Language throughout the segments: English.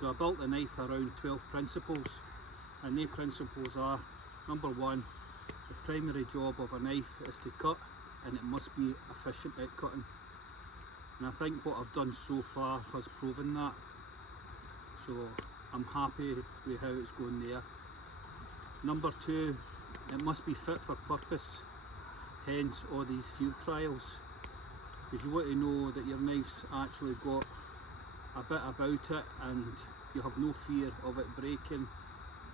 So I built the knife around 12 principles, and the principles are: number one, the primary job of a knife is to cut, and it must be efficient at cutting. And I think what I've done so far has proven that. So I'm happy with how it's going there. Number two, it must be fit for purpose, hence all these field trials, because you want to know that your knife's actually got a bit about it and you have no fear of it breaking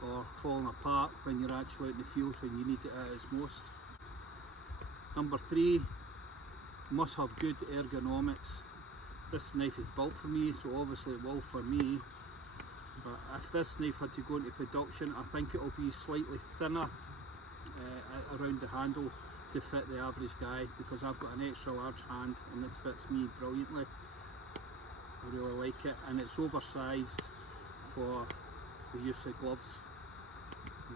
or falling apart when you're actually out in the field when you need it at its most. Number three, must have good ergonomics. This knife is built for me, so obviously it will for me, but if this knife had to go into production, I think it will be slightly thinner around the handle to fit the average guy, because I've got an extra large hand and this fits me brilliantly. I really like it, and it's oversized for the use of gloves.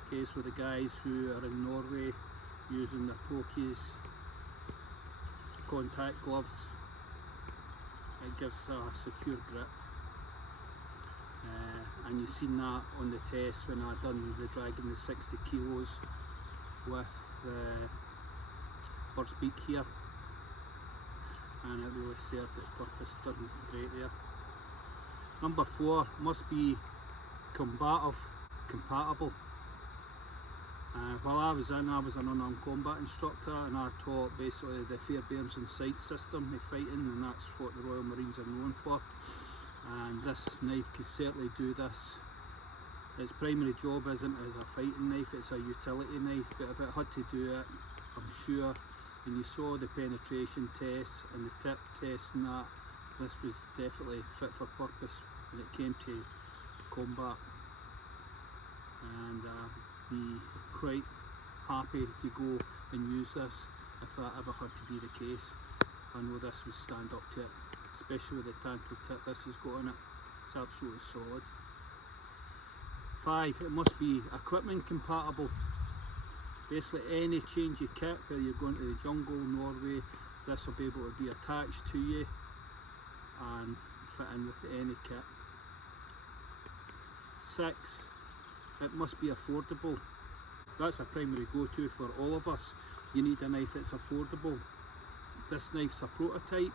Okay, so the guys who are in Norway using their pokies, contact gloves, it gives a secure grip. And you've seen that on the test when I done the dragging the 60 kilos with the bird's beak here, and it really served its purpose, done great there. Number four, must be compatible. While I was an unarmed combat instructor, and I taught basically the fair bearings and sights system of fighting, and that's what the Royal Marines are known for. And this knife can certainly do this. Its primary job isn't as a fighting knife, it's a utility knife, but if it had to do it, I'm sure when you saw the penetration test and the tip test and that, this was definitely fit for purpose when it came to combat. And be quite happy to go and use this if that ever had to be the case. I know this would stand up to it, especially with the tanto tip this has got on it. It's absolutely solid. 5, it must be equipment compatible. Basically any change of kit, whether you're going to the jungle, Norway, this will be able to be attached to you and fit in with any kit. 6, it must be affordable. That's a primary go-to for all of us. You need a knife that's affordable. This knife's a prototype,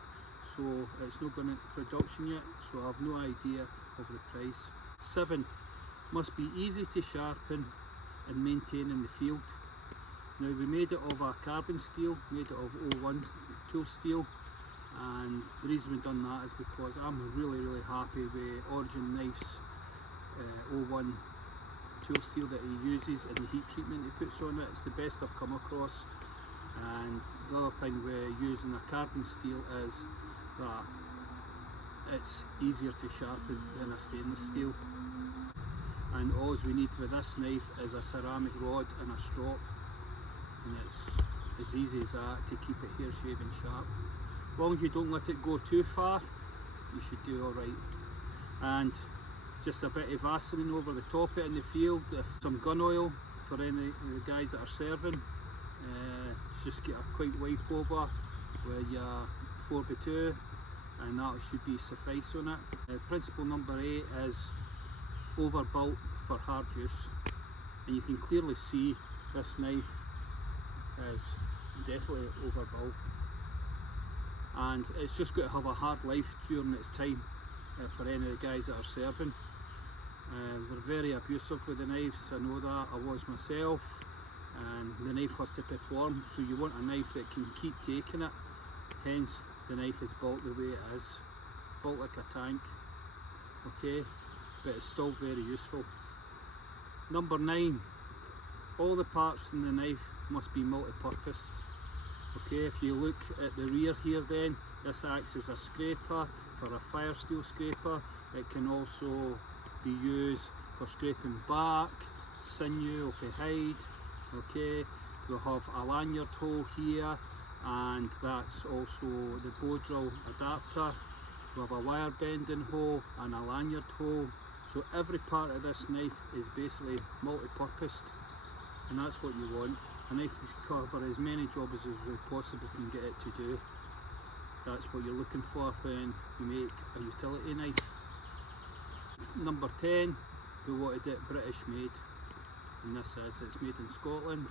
so it's not going into production yet, so I have no idea of the price. 7, must be easy to sharpen and maintain in the field. Now we made it of a carbon steel, made it of O1 tool steel, and the reason we've done that is because I'm really happy with Origin Knife's O1 tool steel that he uses and the heat treatment he puts on it. It's the best I've come across. And the other thing with using a carbon steel is that it's easier to sharpen than a stainless steel. And all we need with this knife is a ceramic rod and a strop, and it's as easy as that to keep it hair shaving sharp. As long as you don't let it go too far, you should do alright. And just a bit of Vaseline over the top of it in the field, some gun oil for any of the guys that are serving. Just get a quick wipe over with your 4x2 and that should be suffice on it. Principle number 8 is overbuilt for hard use, and you can clearly see this knife is definitely overbuilt, and it's just got to have a hard life during its time for any of the guys that are serving. They're very abusive with the knives, I know that, I was myself, and the knife has to perform, so you want a knife that can keep taking it, hence the knife is built the way it is, built like a tank, okay, but it's still very useful. Number 9, all the parts in the knife must be multi-purpose. Okay, if you look at the rear here then, this acts as a scraper for a fire steel scraper. It can also be used for scraping back, sinew of the hide. Okay, we'll have a lanyard hole here, and that's also the bow drill adapter. We'll have a wire bending hole and a lanyard hole. So every part of this knife is basically multi-purposed, and that's what you want. A knife to cover as many jobs as we possibly can get it to do. That's what you're looking for when you make a utility knife. number 10, we wanted it British made, and this is, it's made in Scotland.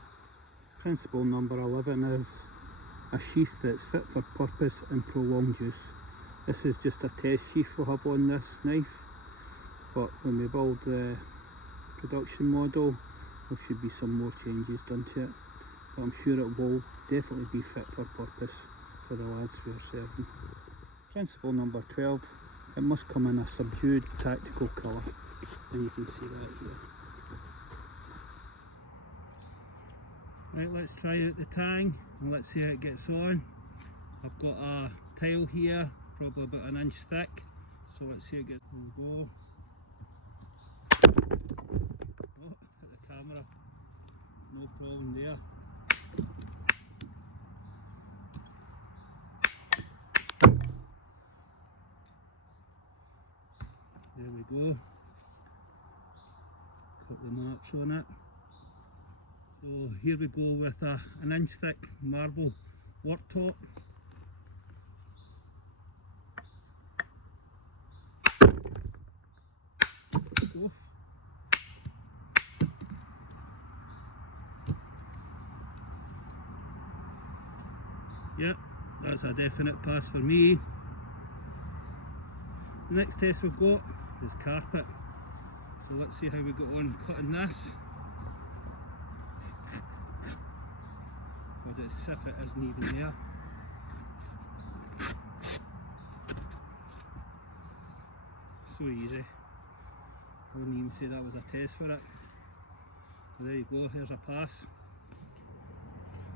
Principle number 11 is a sheath that's fit for purpose and prolonged use. This is just a test sheath we'll have on this knife, but when we build the production model there should be some more changes done to it, but I'm sure it will definitely be fit for purpose for the lads we are serving. Principle number 12, it must come in a subdued tactical colour, and you can see that here. Right, let's try out the tang and let's see how it gets on. I've got a tile here, probably about an inch thick, so let's see how it gets. There we go. Oh, hit the camera, no problem there. There we go. Got the marks on it. So here we go with an inch thick marble worktop. Go. Yep, that's a definite pass for me. The next test we've got is carpet. So let's see how we go on cutting this. But as if it isn't even there. So easy. I wouldn't even say that was a test for it. So there you go, here's a pass.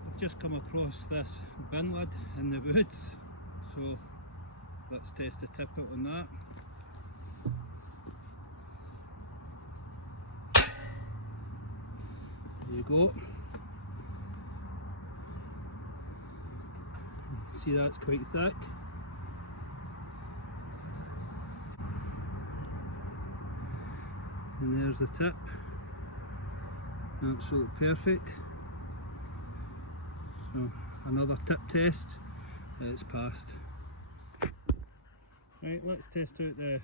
I've just come across this bin lid in the woods, so let's test the tip out on that. There you go. See, that's quite thick. And there's the tip. Absolutely perfect. So another tip test, it's passed. Right, let's test out the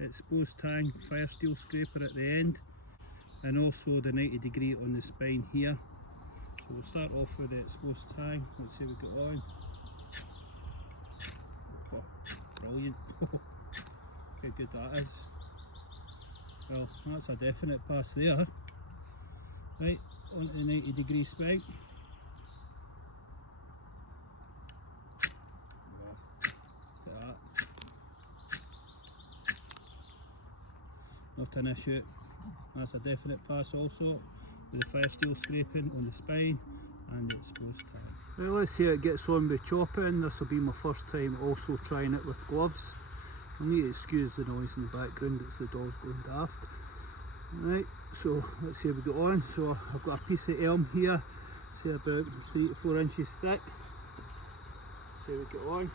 exposed tang fire steel scraper at the end, and also the 90° on the spine here. So we'll start off with the exposed tang. Let's see how we get on. Oh, brilliant. Look how good that is. Well, that's a definite pass there. Right, onto the 90° spike. Look at that. Not an issue. That's a definite pass also, with the fire steel scraping on the spine and the exposed tang. Well, let's see how it gets on with chopping. This will be my first time also trying it with gloves. I'll need to excuse the noise in the background, it's the dogs going daft. Right, so let's see how we get on. So I've got a piece of elm here, say about 3 to 4 inches thick. Let's see how we get on.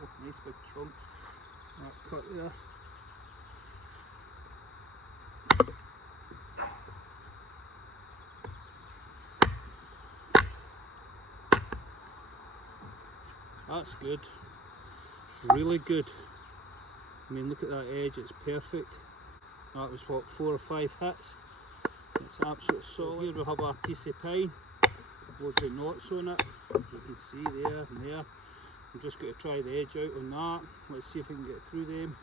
Oh, nice big chunk. That cut there. That's good, it's really good. I mean, look at that edge, it's perfect. That was what, 4 or 5 hits. It's absolutely solid. Here we have a piece of pine, loads of knots on it. You can see there and there. I'm just going to try the edge out on that. Let's see if we can get through them.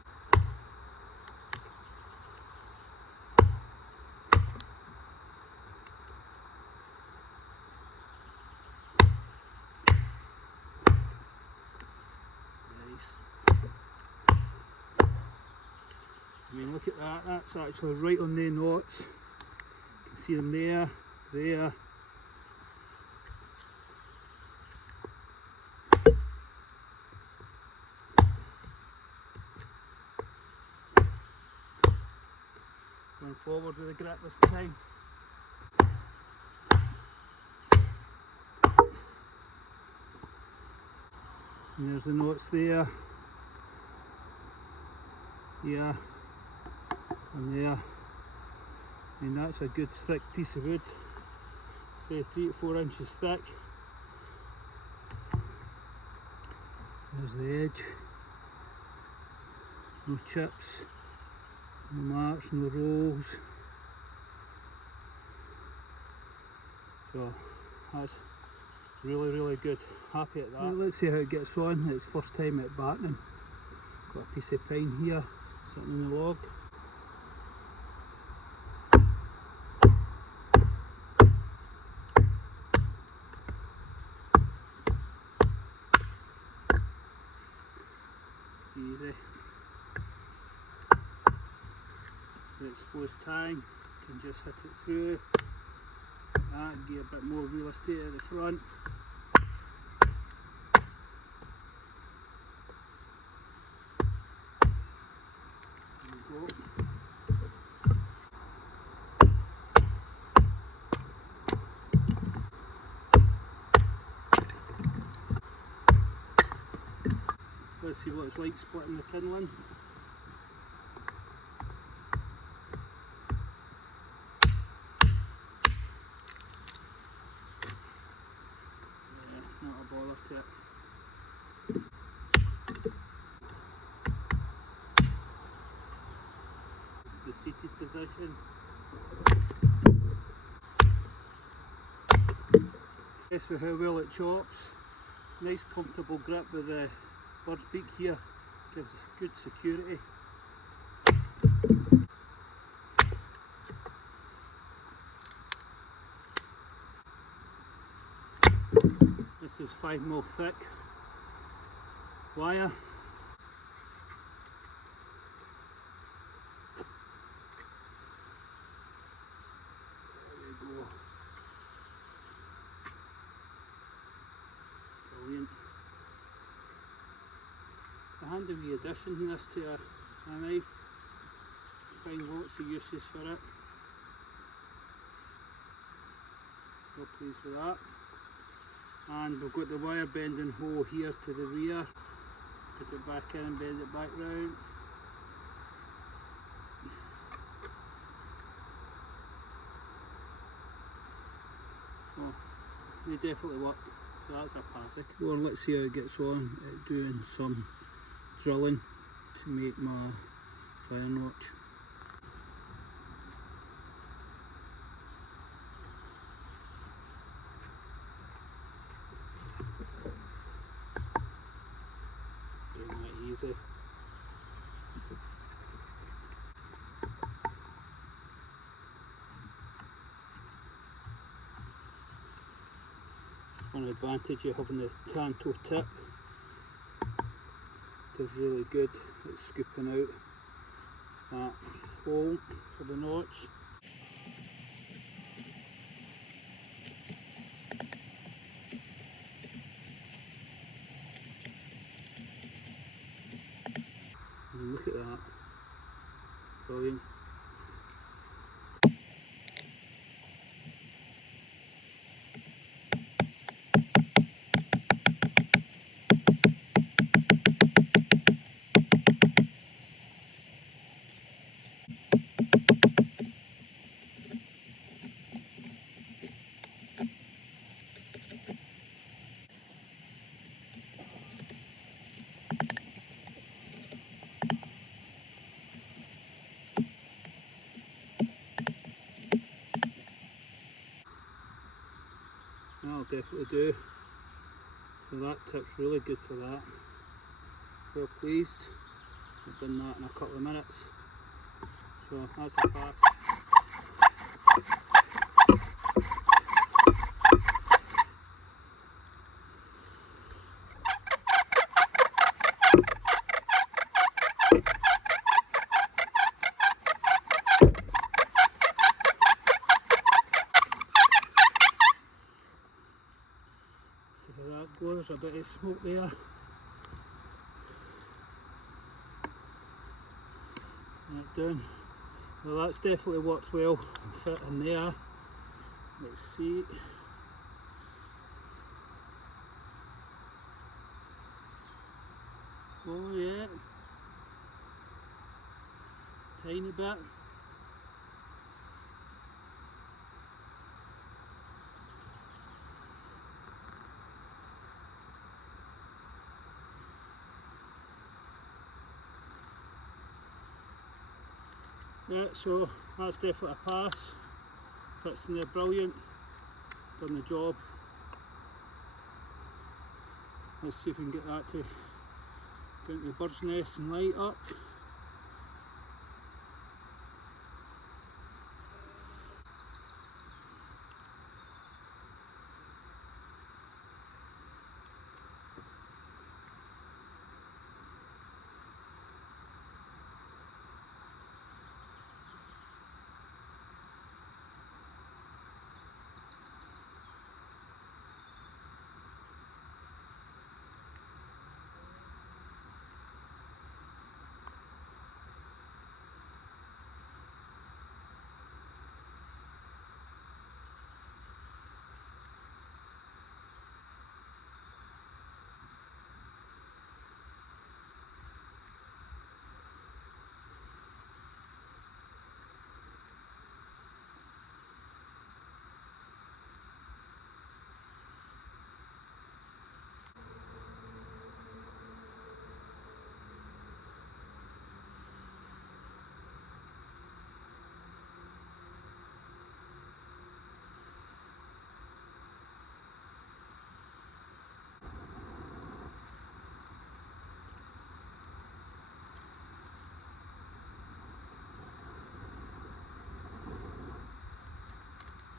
I mean, look at that, that's actually right on the knots. You can see them there, there. Going forward with the grip this time. And there's the knots there. Here. And there. I mean, that's a good thick piece of wood. say 3 to 4 inches thick. There's the edge. No chips, no marks, no rolls. So that's really good. Happy at that. Right, let's see how it gets on. It's first time at battening. Got a piece of pine here sitting in the log. Easy. The exposed tang, can just hit it through. That, get a bit more real estate at the front. There we go. Let's see what it's like splitting the kindling. Yeah, not a bother to it. It's the seated position. Guess with how well it chops. It's a nice comfortable grip with the bird's beak here. Gives us good security. This is 5mm thick wire. There we go. Brilliant. A handy wee addition this to a knife. Find lots of uses for it. Real pleased with that. And we've got the wire bending hole here to the rear. Put it back in and bend it back round. Oh, they definitely work. So that's a pass. Well, let's see how it gets on at doing some drilling to make my fire notch. Doing that easy. One advantage of having the tanto tip, it's really good at scooping out that hole for the notch. And look at that, brilliant. That'll definitely do. So that tip's really good for that. Well pleased. I've done that in a couple of minutes. So that's a pass. See how that goes, a bit of smoke there. That done. Well, that's definitely worked well and fit in there. Let's see. Oh yeah. Tiny bit. Yeah, so that's definitely a pass. Fits in there brilliant. Done the job. Let's see if we can get that to get into the bird's nest and light up.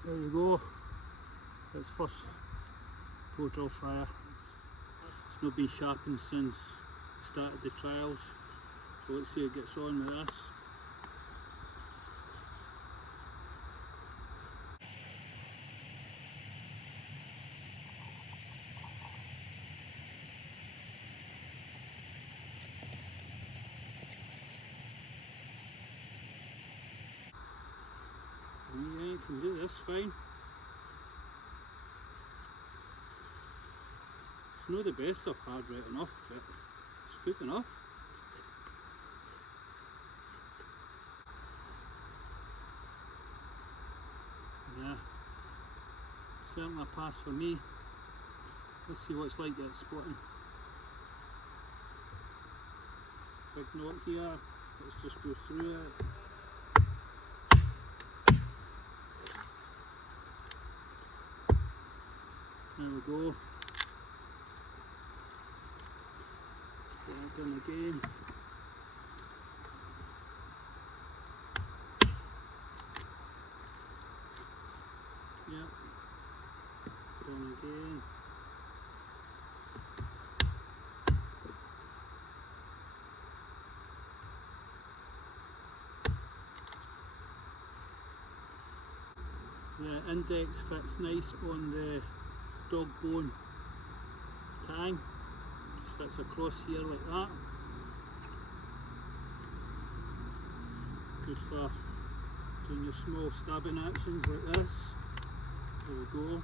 There you go. That's first blow drill fire. It's not been sharpened since the start of the trials. So let's see how it gets on with this. Yeah, you can do this fine. It's not the best I've had right enough, but it's good enough. Yeah, certainly a pass for me. Let's see what it's like at splitting. Big knot here, let's just go through it. There we go. Split it in again. Yep. Done again. The index fits nice on the dog bone tang. Just fits across here like that. Good for doing your small stabbing actions like this. There we go.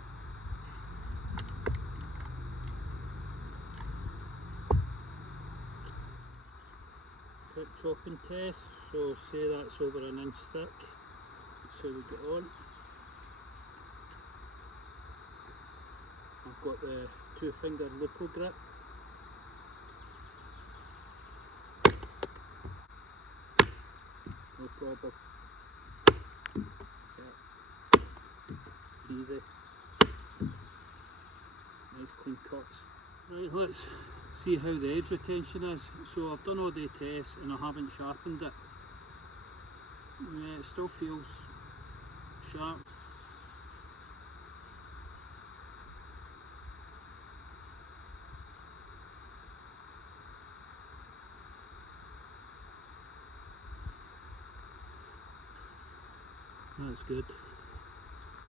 Quick chopping test, so say that's over an inch thick. Let's see how we get on. I've got the 2-finger local grip. No problem. Yeah. Easy. Nice clean cuts. Right, let's see how the edge retention is. So I've done all the tests and I haven't sharpened it. Yeah, it still feels sharp. That's good.